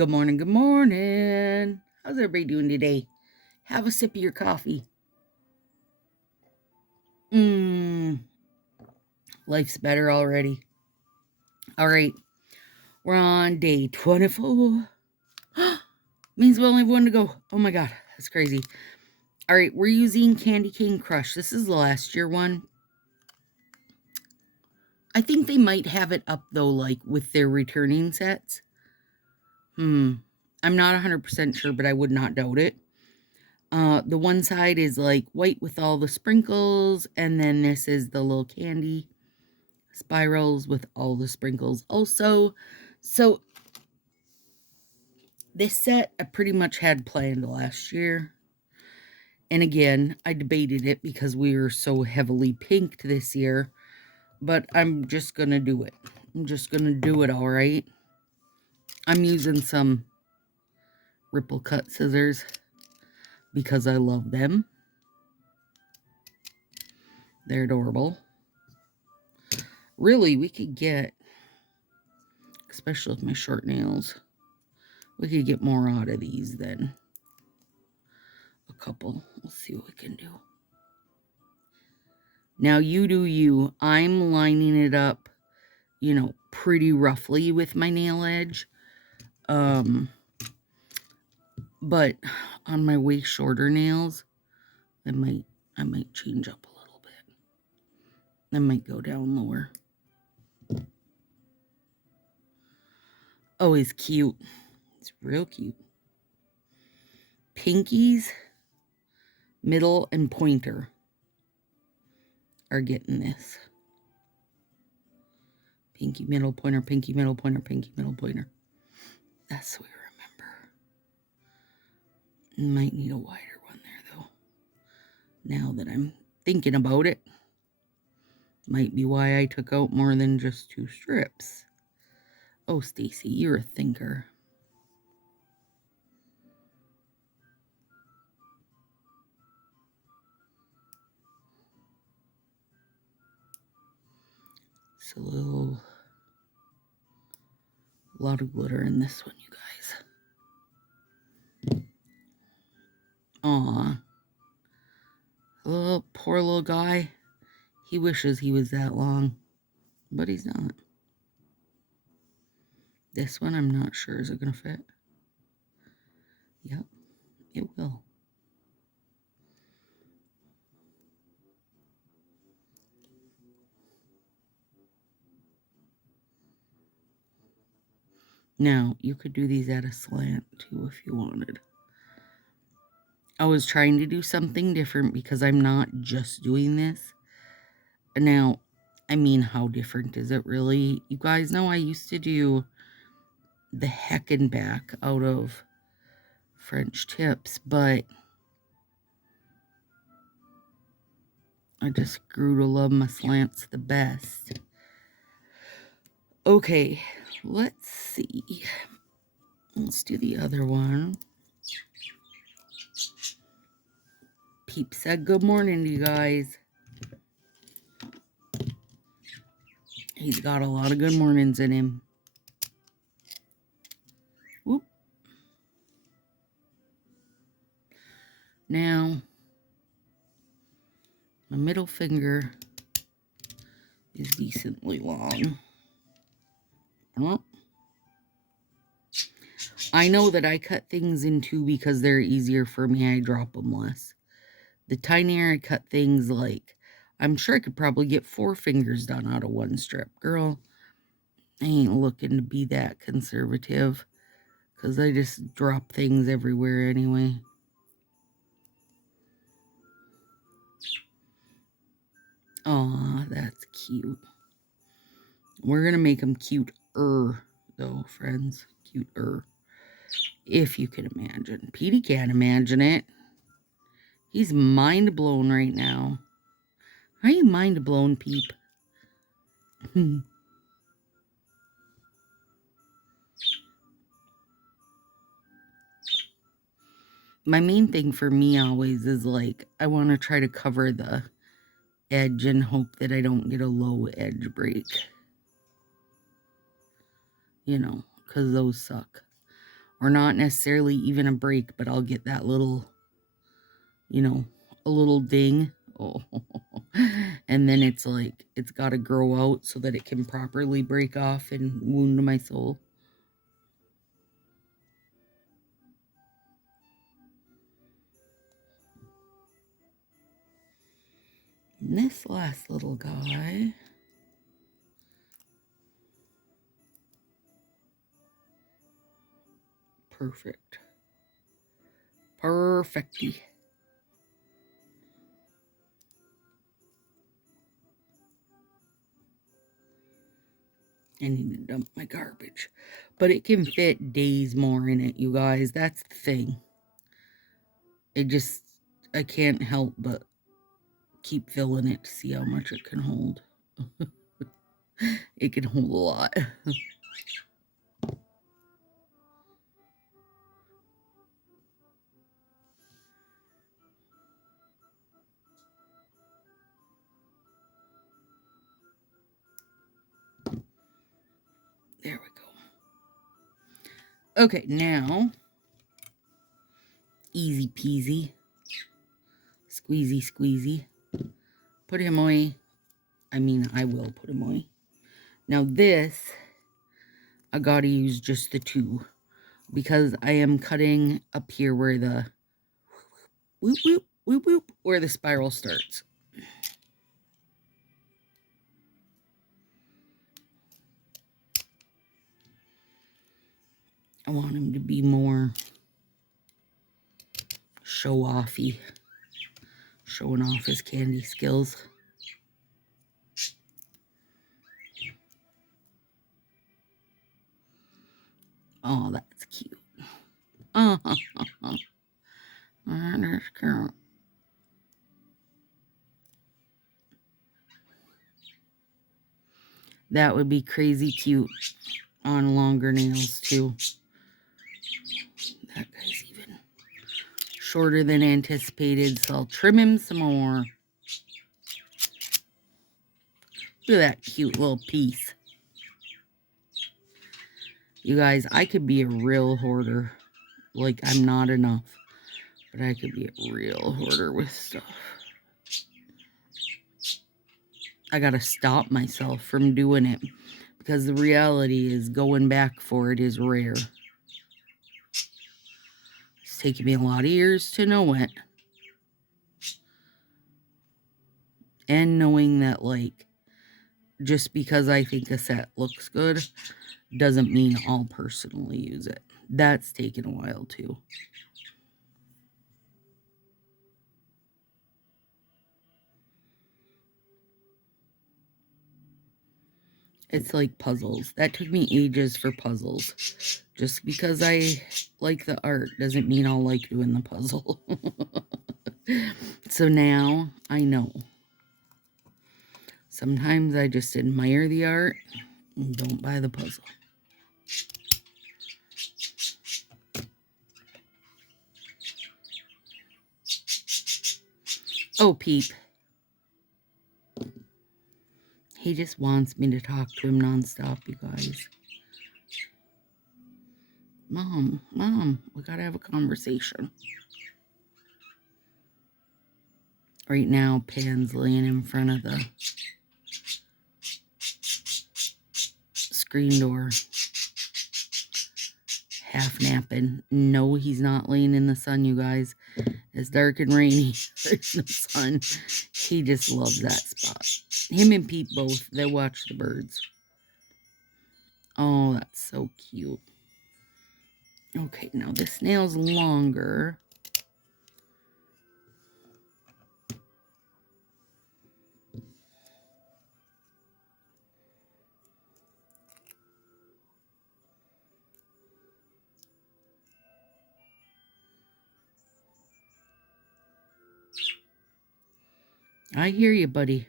Good morning, good morning. How's everybody doing today? Have a sip of your coffee. Life's better already. All right, we're on day 24. Means we only have one to go. Oh my God, that's crazy. All right, we're using Candy Cane Crush. This is the last year one. I think they might have it up though, like with their returning sets. I'm not 100% sure, but I would not doubt it. The one side is like white with all the sprinkles, and then this is the little candy spirals with all the sprinkles also. So this set I pretty much had planned last year. And again, I debated it because we were so heavily pinked this year. But I'm just going to do it. I'm just going to do it, all right? I'm using some ripple cut scissors because I love them. They're adorable. Really, we could get, especially with my short nails, we could get more out of these than a couple. We'll see what we can do. Now you do you. I'm lining it up, pretty roughly with my nail edge. But on my way shorter nails, I might change up a little bit. I might go down lower. Oh, he's cute. It's real cute. Pinkies, middle, and pointer are getting this. Pinky, middle, pointer, pinky, middle, pointer, pinky, middle, pointer. That's what we remember. Might need a wider one there, though. Now that I'm thinking about it. Might be why I took out more than just 2 strips. Oh, Stacy, you're a thinker. It's a lot of glitter in this one, you guys. Aw. Oh, poor little guy. He wishes he was that long, but he's not. This one, I'm not sure. Is it going to fit? Yep, it will. Now, you could do these at a slant, too, if you wanted. I was trying to do something different because I'm not just doing this. Now, I mean, how different is it really? You guys know I used to do the heckin' back out of French tips, but I just grew to love my slants the best. Okay, let's see. Let's do the other one. Peep said good morning to you guys. He's got a lot of good mornings in him. Whoop. Now, my middle finger is decently long. I know that I cut things in 2 because they're easier for me. I drop them less. The tinier I cut things, like, I'm sure I could probably get 4 fingers done out of 1 strip. Girl, I ain't looking to be that conservative because I just drop things everywhere anyway. Aw, that's cute. We're going to make them cute-er, though, friends. Cute-er. If you can imagine. Petey can't imagine it. He's mind blown right now. Are you mind blown, Peep? My main thing for me always is, like, I want to try to cover the edge and hope that I don't get a low edge break. Because those suck. or not necessarily even a break, but I'll get that little, you know, a little ding. Oh. And then it's like, it's got to grow out so that it can properly break off and wound my soul. And this last little guy, perfect. Perfecty. I need to dump my garbage. But it can fit days more in it, you guys. That's the thing. I can't help but keep filling it to see how much it can hold. It can hold a lot. There we go. Okay, now, easy peasy, squeezy squeezy. Put him away. I mean, I will put him away. Now this, I gotta use just the two, because I am cutting up here where the whoop whoop whoop whoop, where the spiral starts. I want him to be more show-offy, showing off his candy skills. Oh, that's cute. That's cute. That would be crazy cute on longer nails too. That guy's even shorter than anticipated, so I'll trim him some more. Look at that cute little piece. You guys, I could be a real hoarder. Like, I'm not enough. But I could be a real hoarder with stuff. I gotta stop myself from doing it. Because the reality is going back for it is rare. It's taken me a lot of years to know it. And knowing that, like, just because I think a set looks good doesn't mean I'll personally use it. That's taken a while too. It's like puzzles. That took me ages for puzzles. Just because I like the art doesn't mean I'll like doing the puzzle. So now I know. Sometimes I just admire the art and don't buy the puzzle. Oh, Peep. He just wants me to talk to him nonstop, you guys. Mom, we gotta have a conversation. Right now, Pan's laying in front of the screen door, half napping. No, he's not laying in the sun, you guys. It's dark and rainy. There's no sun. He just loves that spot. Him and Pete both, they watch the birds. Oh, that's so cute. Okay, now this nail's longer. I hear you, buddy.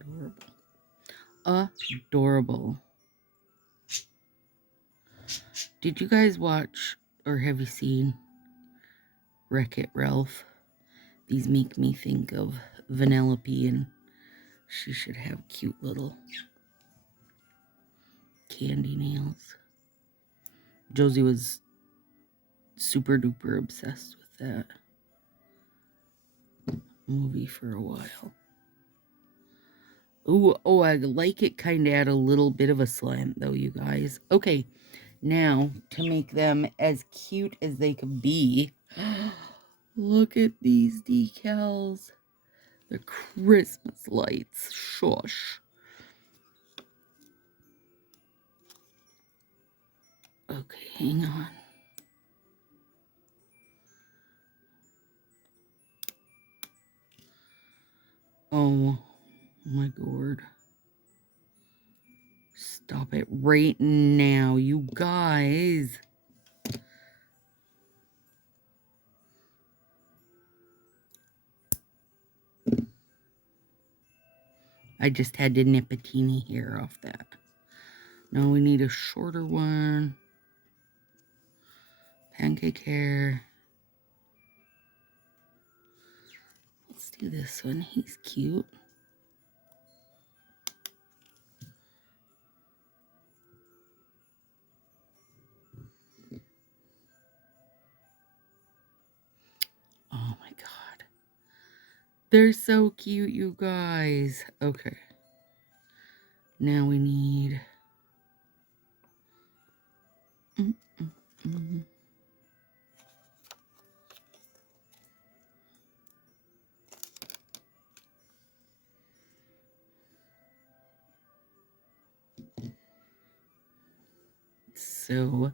Adorable. Adorable. Did you guys watch or have you seen Wreck-It Ralph? These make me think of Vanellope, and she should have cute little candy nails. Josie was super duper obsessed with that movie for a while. Ooh, oh, I like it kind of at a little bit of a slant, though, you guys. Okay, now, to make them as cute as they could be, look at these decals. They're Christmas lights. Shush. Okay, hang on. Oh, my God. Stop it right now, you guys. I just had to nip a teeny hair off that. Now we need a shorter one. Pancake hair. Let's do this one. He's cute. Oh my God. They're so cute, you guys. Okay. Now we need... So,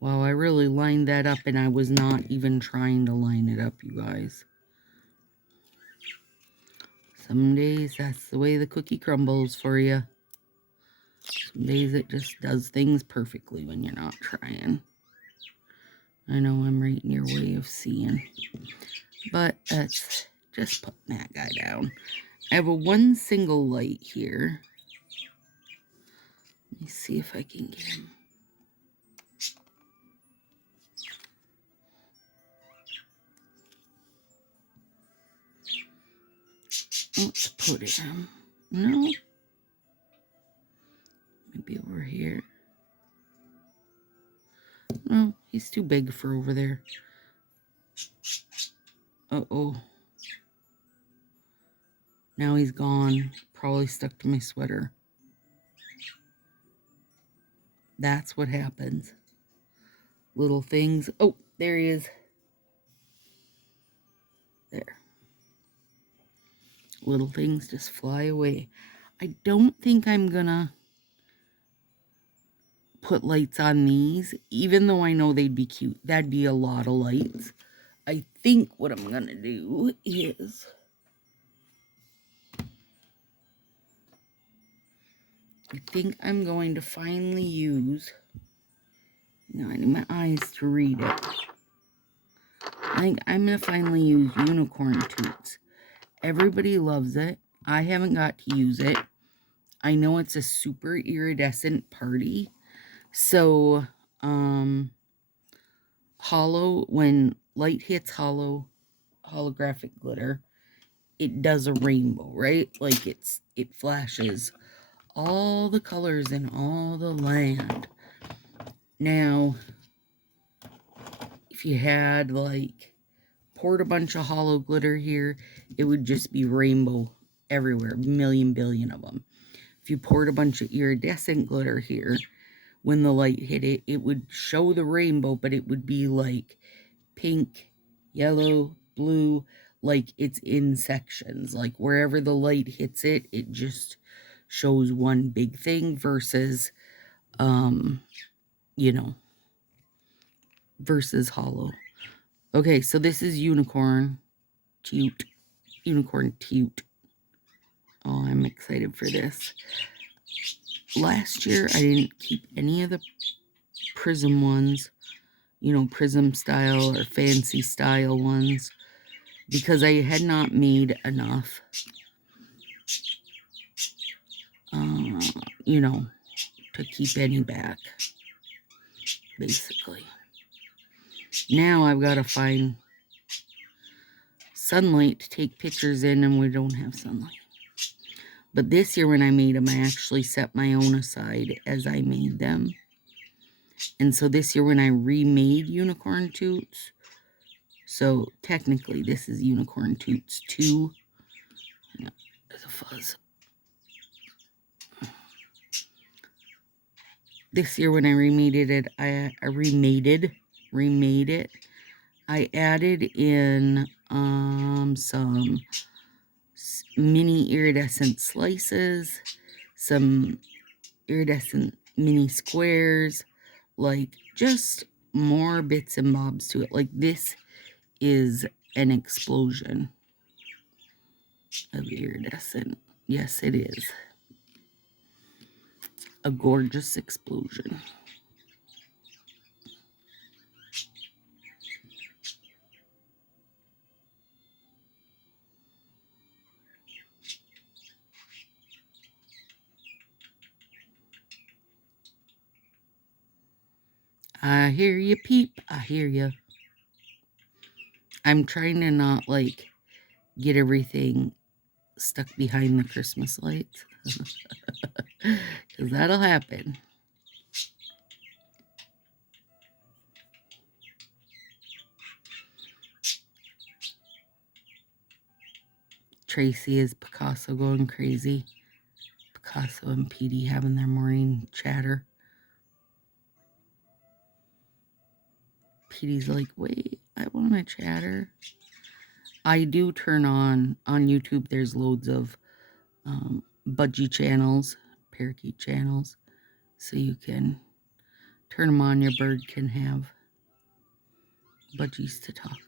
wow, I really lined that up, and I was not even trying to line it up, you guys. Some days, that's the way the cookie crumbles for you. Some days it just does things perfectly when you're not trying. I know I'm right in your way of seeing. But that's just putting that guy down. I have a one single light here. Let me see if I can get him. Let's put him. No. Maybe over here. No, he's too big for over there. Uh-oh. Now he's gone. Probably stuck to my sweater. That's what happens. Little things. Oh, there he is. There. Little things just fly away. I don't think I'm gonna put lights on these, even though I know they'd be cute. That'd be a lot of lights. I think what I'm gonna do is... I think I'm going to finally use... Now I need my eyes to read it. I think I'm going to finally use unicorn toots. Everybody loves it. I haven't got to use it. I know it's a super iridescent party. So, hollow, when light hits holographic glitter, it does a rainbow, right? Like it flashes all the colors in all the land. Now, if you had like poured a bunch of hollow glitter here, it would just be rainbow everywhere, a million billion of them. If you poured a bunch of iridescent glitter here, when the light hit it, it would show the rainbow, but it would be like pink, yellow, blue, like it's in sections. Like wherever the light hits it, it just shows one big thing versus, you know, versus hollow. Okay, so this is unicorn toot. Unicorn toot. Oh, I'm excited for this. Last year, I didn't keep any of the prism ones, you know, prism style or fancy style ones, because I had not made enough, you know, to keep any back, basically. Now I've got to find sunlight to take pictures in, and we don't have sunlight. But this year when I made them, I actually set my own aside as I made them. And so this year when I remade Unicorn Toots, so technically this is Unicorn Toots 2. No, there's a fuzz. This year when I remade it, I remade it. I added in some mini iridescent slices, some iridescent mini squares, like just more bits and bobs to it. Like this is an explosion of iridescent. Yes, it is. A gorgeous explosion. I hear you, peep. I hear you. I'm trying to not, like, get everything stuck behind the Christmas lights. Because that'll happen. Tracy is Picasso going crazy. Picasso and Petey having their morning chatter. Petey's like, wait, I want to chatter. I do turn on YouTube, there's loads of budgie channels, parakeet channels, so you can turn them on. Your bird can have budgies to talk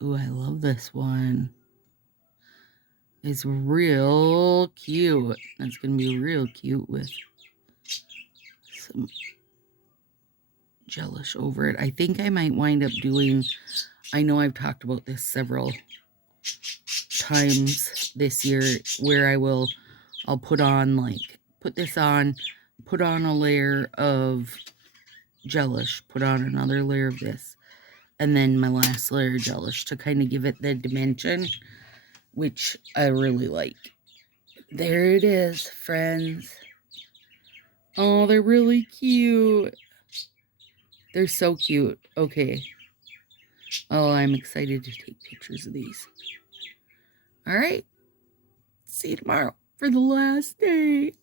to. Ooh, I love this one. It's real cute. That's going to be real cute with some gelish over it. I think I might wind up doing, I know I've talked about this several times this year, where I'll put on, like, put this on, put on a layer of gelish, put on another layer of this, and then my last layer of gelish to kind of give it the dimension, which I really like. There it is, friends. Oh, they're really cute. They're so cute. Okay. Oh, I'm excited to take pictures of these. All right. See you tomorrow for the last day.